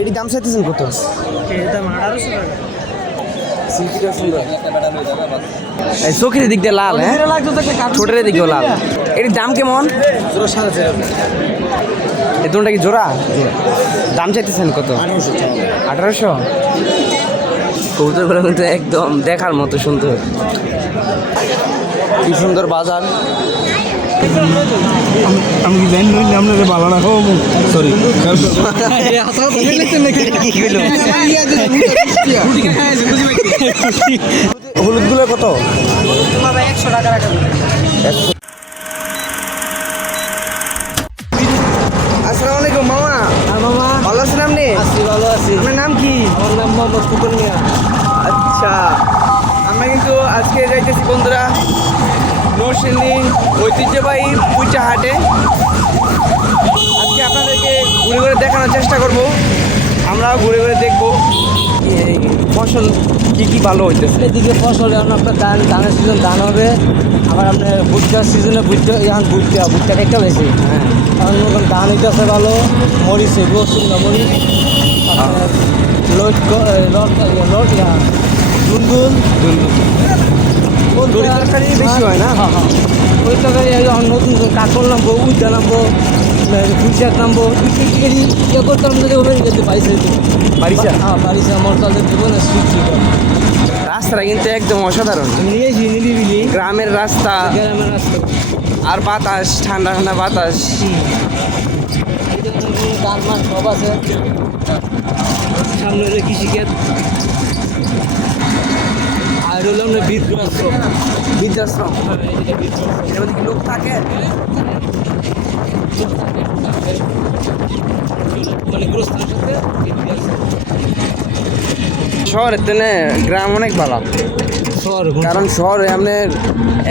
এটি দাম চাইতেছেন কত? এটা 1800 টাকা। সিল্কিটা সুন্দর, এই চোখের দিক দিয়ে লাল, হ্যাঁ ঠোঁটের দিকেও লাল। এটির দাম কেমন? জোড়া 4,500। এই দুটোটা কি জোড়া? দাম চাইতেছেন কত? 1800। কবুতরগুলো কিন্তু একদম দেখার মতো সুন্দর, কি সুন্দর বাজার। আমি কি জানি না আপনাদের ভালো না খাবো, সরি। হলুদগুলো কত? 100 টাকা রাখা। আসসালামু আলাইকুম মামা। মামা ভালো আছেন আপনি? আছি, ভালো আছি। আপনার নাম কি? আমার নাম মোহাম্মদ ফুকন মিয়া। আচ্ছা, আমরা কিন্তু আজকে যাইতেছি বন্ধুরা নরসিংদী ঐতিহ্যবাহী পুইচা হাটে। আজকে আপনাদেরকে ঘুরে ঘুরে দেখানোর চেষ্টা করব, আমরাও ঘুরে ঘুরে দেখবো এই ফসল কি কি ভালো হইতেছে। এদিকে ফসল এখন আপনার ধানের সিজন ধান হবে, আবার আপনার ভুট্টার সিজনে এখন ভুট্টা একটা হয়েছে। হ্যাঁ, এখন নতুন ধান হইতেছে ভালো, মরিচ রসুন মরিচ, আপনার দুন্দুল দড়ি তরকারি বেশি হয় না? হ্যাঁ, ওই তরকারি এখন নতুন কাঁকল নামবো, উদ্যা নামবো, পুঁইশাক নামবো, ইয়ে করতাম যদি ওখানে যেতে পাইছে। বাড়িতে হ্যাঁ, বাড়িতে আমার তাদের দেবো না সুইচ। রাস্তাটা কিন্তু একদম অসাধারণ, নিয়েছি নিরিবিলি গ্রামের রাস্তা গ্রামের রাস্তা। আর বাতাস, ঠান্ডা ঠান্ডা বাতাস। ধান মাছ সব আছে, সামনে হলো কৃষিক্ষেত, আর হলো আমরা বৃদ্ধাশ্রম। বৃদ্ধাশ্রম, এর মধ্যে কি লোক থাকে? মানে গ্রস্তের সাথে শহরের তেনে গ্রাম অনেক ভালো, শহর। কারণ শহরে আপনার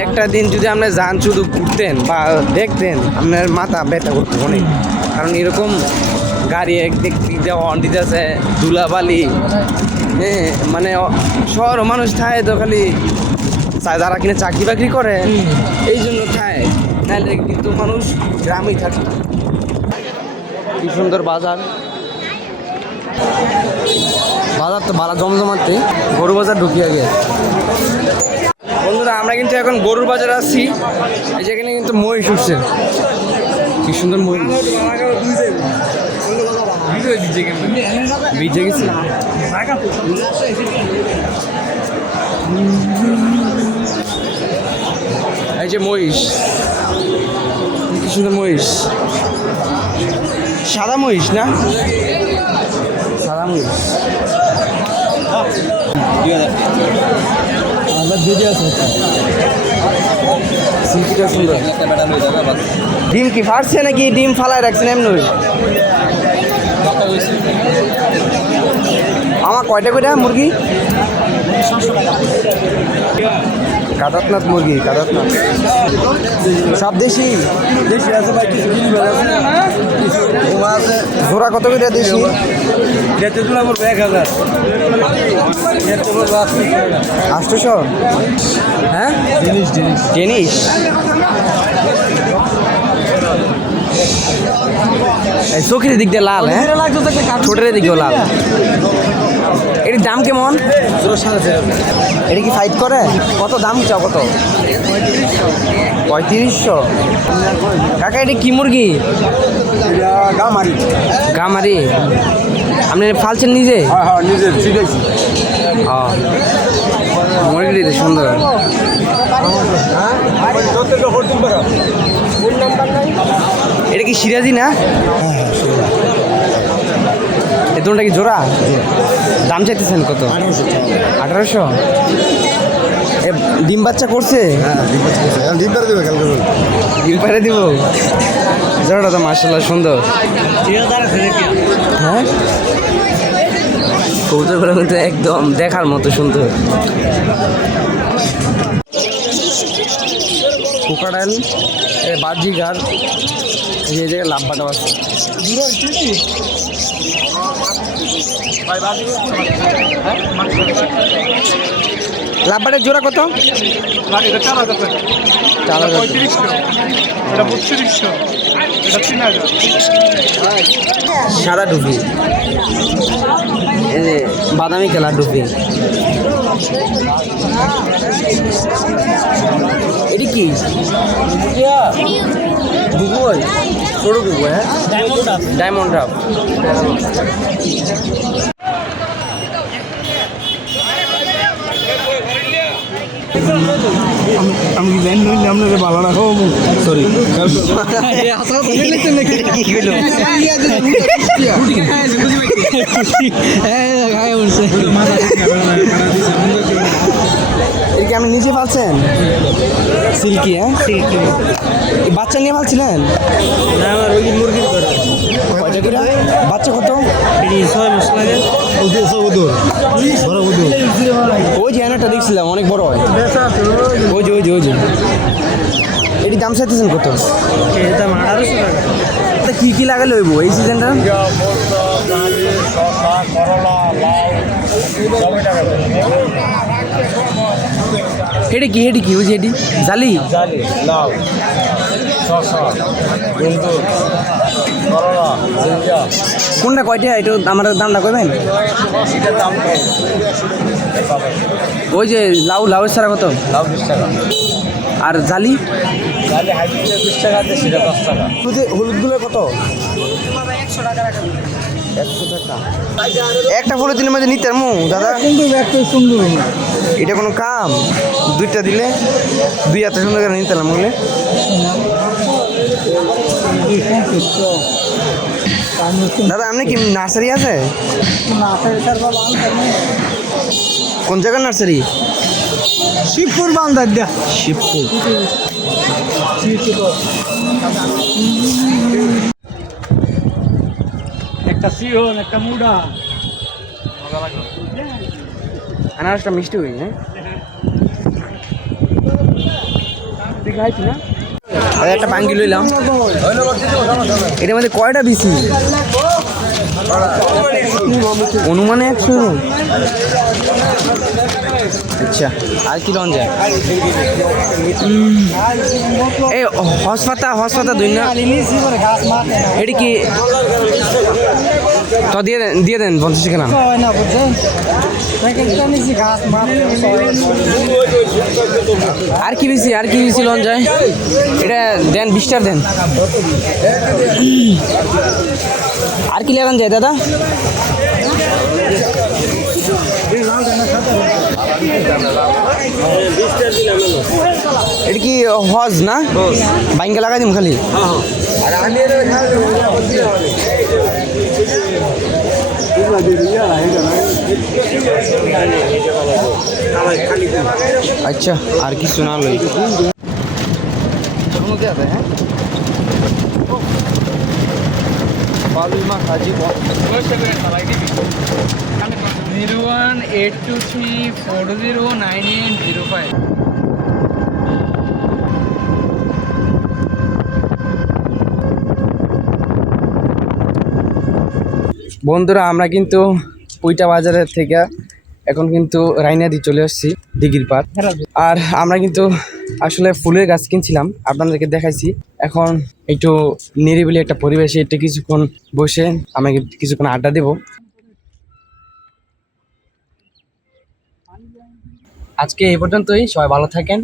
একটা দিন যদি আপনি যান শুধু ঘুরতেন বা দেখতেন, আপনার মাথা ব্যথা করতো অনেক। কারণ এরকম গাড়ি একদিক দিয়ে হর্ন দিতেছে, ধুলাবালি, হ্যাঁ, মানে শহর মানুষ থাকে তো খালি যারা কিনে চাকরি বাকরি করে এই জন্য খায়, নাহলে কিন্তু মানুষ গ্রামেই থাকে। কি সুন্দর বাজার, বাজার তো ভালো জমজমাতে। গরু বাজার ঢুকি আগে বন্ধুরা, আমরা কিন্তু এখন গরুর বাজারে আছি। এই যেখানে কিন্তু মহিষ উঠছে, কি সুন্দর মহিষ। ভিজে গেছে, এই যে মহিষ, কি সুন্দর মহিষ, সাদা মহিষ না? সাদা মহিষ। সিল্কিটা সুন্দর। ডিম কি ফাটছে নাকি ডিম ফালায় রাখছেন এমনি? আমার কয়টা করে মুরগি? কাদাতনাথ মুরগি, কাদাতনাথ সব দেশি? দেশি আছে ভাই, কিছু কিনি আছে। জোড়া কত করে দেশি? যেতে তোলা পড়বে 1000, যেতে পড়বে 800। হ্যাঁ, জিনিস জিনিস। এই চোখের দিক দিয়ে লাল, হ্যাঁ ঠোঁটের দিকেও লাল। এটির দাম কেমন? জোড়া 4,500। এটা কি ফাইট করে? কত দাম চাও? কত? 3500। কাকা এটা কি মুরগি? গামারি। গামারি? আপনি ফালছেন নিজে? হ্যাঁ, নিজে শিখেছি। মুরগিটি সুন্দর। এটা কি সিরাজি না? এ দুটোটা কি জোড়া? দাম চাইতেছেন কত? 1800। এ ডিম বাচ্চা করছে? ডিম পারে দেবে কালকে। ডিম পারে দিব? জোড়াটা তো মার্শাল্লাহ সুন্দর। হ্যাঁ, কবুতরগুলো কিন্তু একদম দেখার মতো সুন্দর। কোকাডাইল, বাজিগার, এই জায়গায় লাভবাটাও আছে। লাভবাটের জোড়া কত? চালাক আছে। 3500, এটা 3200, এটা 3000। সাদা টুপি, এই যে বাদামি কালার টুপি। এটি কি বুবু হয়, ছোট বুবু, হ্যাঁ ডায়মন্ড ডাব। আমি কি জানি না আপনাদের ভালো রাখো সরি এই কি আপনি নিচে পালছেন? সিল্কি, হ্যাঁ এই বাচ্চা নিয়ে পালছিলেন? কয়টা করে বাচ্চা? কত? 6 মাস লাগে। ওই যে একটা দেখছিলাম অনেক বড় হয়, ওই যে ওই যে ওই যে। এটি দাম চাইতেছেন কত? এটা 1800 টাকা। তা কি কি লাগালে হইব এই সিজনটা? হেডি কি, হেডি কি, ওই যে হেডি জালি, জালি, লাউ, শসা, বন্ধু, করলা, জিঞ্জা। কোনটা কয়টা? এটা আমার দামটা কইবেন? এটার দাম কম। ওই যে লাউ, লাউয়ের ছাড়া কত? লাউ 20 টাকা। আর জালি? জালি হাইব্রিড 20 টাকা আছে, সেটা 10 টাকা। হলুদগুলো কত? 100 টাকা। একটা পলিথিনের মধ্যে নিতে মু দাদা? কিন্তু একটা সুন্দর। এটা কোনো কাম? দুইটা দিলে দুই এত সুন্দর করে নিতে বলে। দাদা আপনি কি নার্সারি আছে? কোন জায়গার নার্সারি? শিবপুর বান্দার দিয়া। শিবপুর। একটা সিহন, একটা মুডা। আনারসটা মিষ্টি হই, হ্যাঁ দেখাইছি না? আর একটা বাঙ্গি লইলাম। এটার মধ্যে কয়টা বিসি? অনুমানে 100। আচ্ছা, আর কি লন যায়? এই হসপাতা, হসপাতা দুই না? এটি কি তো দিয়ে দেন, দিয়ে দেন 50 টাকা না? আর কি বেশি, আর কি বেশি লন যায়? এটা দেন 20 টাকা দেন। আর কি লাগান যায় দাদা? এটা কি হজ না? বাইঙ্গা লাগাই দিম খালি। আচ্ছা, আর কি শোনা লই? হ্যাঁ হাজি 01823409805। বন্ধুরা, আমরা কিন্তু পুইটা বাজারের থেকে এখন কিন্তু রাইনাদি চলে আসছি, দিঘির পাড়। আর আমরা কিন্তু আসলে ফুলের গাছ কিনছিলাম, আপনাদেরকে দেখাইছি। এখন একটু নিরিবিলি একটা পরিবেশে একটু কিছুক্ষণ বসে আমরা কিছুক্ষণ আড্ডা দেব। আজকে এই পর্যন্তই, সবাই ভালো থাকেন।